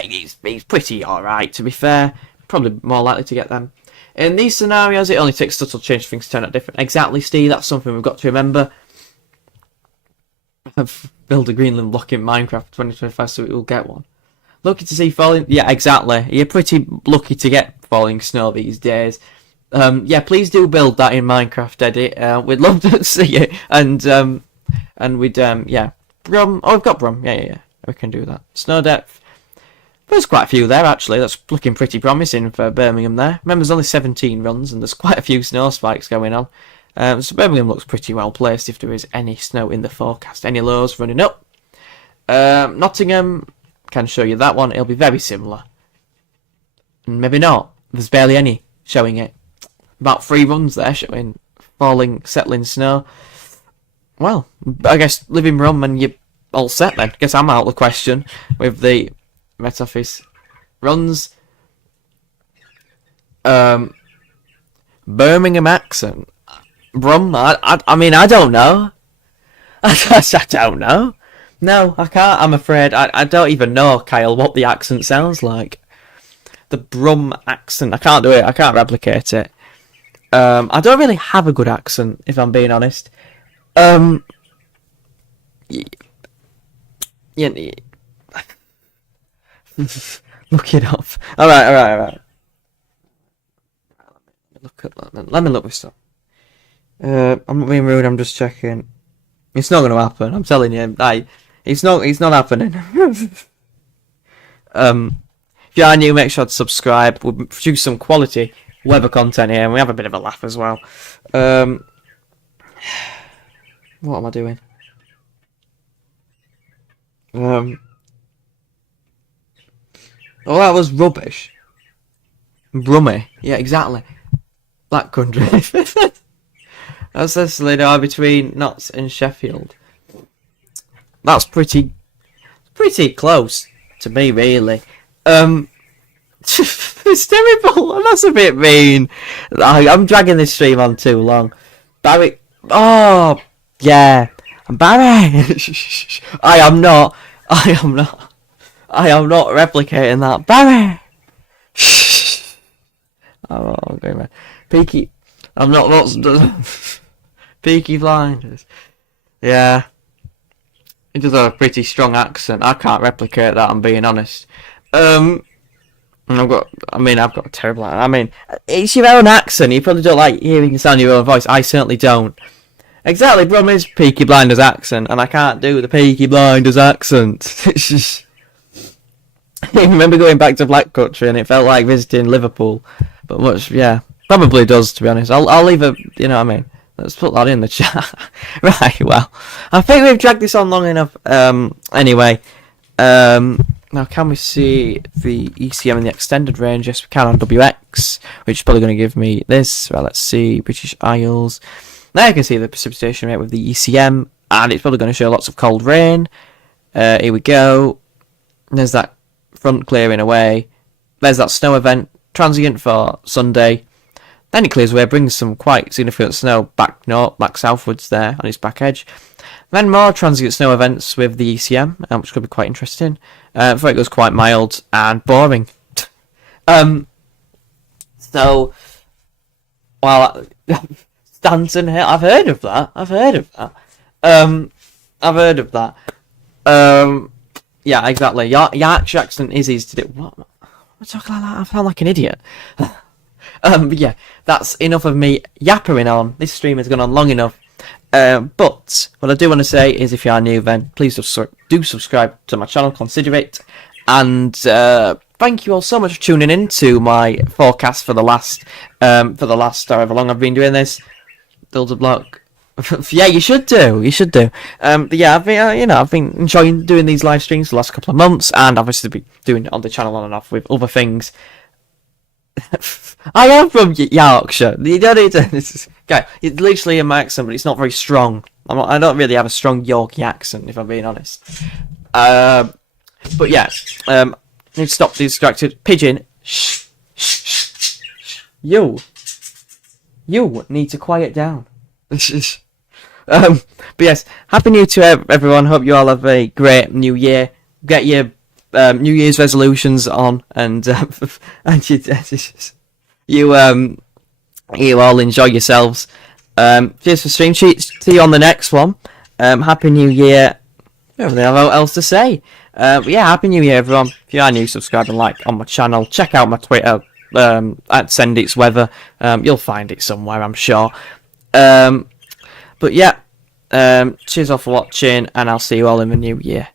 He's pretty alright, to be fair. Probably more likely to get them. In these scenarios, it only takes subtle change for things to turn out different. Exactly, Steve, that's something we've got to remember. I've built a Greenland block in Minecraft 2025, so we will get one. Lucky to see falling... Yeah, exactly. You're pretty lucky to get falling snow these days. Yeah, please do build that in Minecraft, Eddie. We'd love to see it. And we'd, yeah. Brum. Oh, we've got Brum. Yeah. We can do that. Snow depth. There's quite a few there, actually. That's looking pretty promising for Birmingham there. Remember, there's only 17 runs, and there's quite a few snow spikes going on. So Birmingham looks pretty well placed if there is any snow in the forecast. Any lows running up. Nottingham, can show you that one. It'll be very similar. And maybe not. There's barely any showing it. about 3 runs there showing falling, settling snow. Well, I guess living room and you're all set then. Guess I'm out of the question with the Met Office runs. Birmingham accent. Brum, I mean, I don't know. I don't know. No, I can't, I'm afraid. I don't even know, Kyle, what the accent sounds like. The Brum accent. I can't do it. I can't replicate it. I don't really have a good accent, if I'm being honest. Yeah. Look it up. Alright. Let me look this up. I'm not being rude, I'm just checking. It's not gonna happen, I'm telling you. It's not happening. If you are new, make sure to subscribe. We'll produce some quality weather content here, and we have a bit of a laugh as well. What am I doing? Oh, that was rubbish. Brummy. Yeah, exactly. Black country. That's essentially now between Notts and Sheffield. That's pretty close to me, really. It's terrible. That's a bit mean. I'm dragging this stream on too long. Barry. Oh, yeah. Barry. I am not replicating that. Barry. Oh, okay, man. Peaky. I'm not. Peaky Blinders. Yeah. He does have a pretty strong accent. I can't replicate that, I'm being honest. And I've got a terrible accent. I mean, it's your own accent. You probably don't like hearing the sound of your own voice. I certainly don't. Exactly, problem is Peaky Blinders accent, and I can't do the Peaky Blinders accent. It's just... I remember going back to Black Country, and it felt like visiting Liverpool. But much, yeah. Probably does, to be honest. I'll leave a... You know what I mean? Let's put that in the chat. Right, well. I think we've dragged this on long enough. Anyway. Now, can we see the ECM in the extended range? Yes, we can on WX, which is probably going to give me this. Well, let's see. British Isles. Now you can see the precipitation rate with the ECM, and it's probably going to show lots of cold rain. Here we go. There's that front clearing away. There's that snow event, transient for Sunday. Then it clears away, brings some quite significant snow back southwards there on its back edge. Then more transient snow events with the ECM, which could be quite interesting. Before it goes quite mild and boring. So, well, Stanton Hill, I've heard of that. Yeah, exactly. Yorkshire accent is easy to do. What? I'm talking like that. I sound like an idiot. But yeah, that's enough of me yappering on. This stream has gone on long enough. But what I do want to say is, if you are new, then please do subscribe to my channel. Consider it. And thank you all so much for tuning in to my forecast for the last however long I've been doing this. Build a block. Yeah, you should do. But yeah, I've been enjoying doing these live streams the last couple of months, and obviously be doing it on the channel on and off with other things. I am from Yorkshire. You don't need to. It's literally in my accent, but it's not very strong. I don't really have a strong Yorkie accent, if I'm being honest. But yeah, need to stop distracted. Pigeon, shh. You need to quiet down. But yes, happy New Year to everyone. Hope you all have a great New Year. Get your New Year's resolutions on, and you all enjoy yourselves. Cheers for stream sheets. See you on the next one. Happy New Year. I don't really have else to say. But yeah, Happy New Year, everyone. If you are new, subscribe and like on my channel. Check out my Twitter at Send It's Weather. You'll find it somewhere, I'm sure. But yeah, cheers all for watching, and I'll see you all in the new year.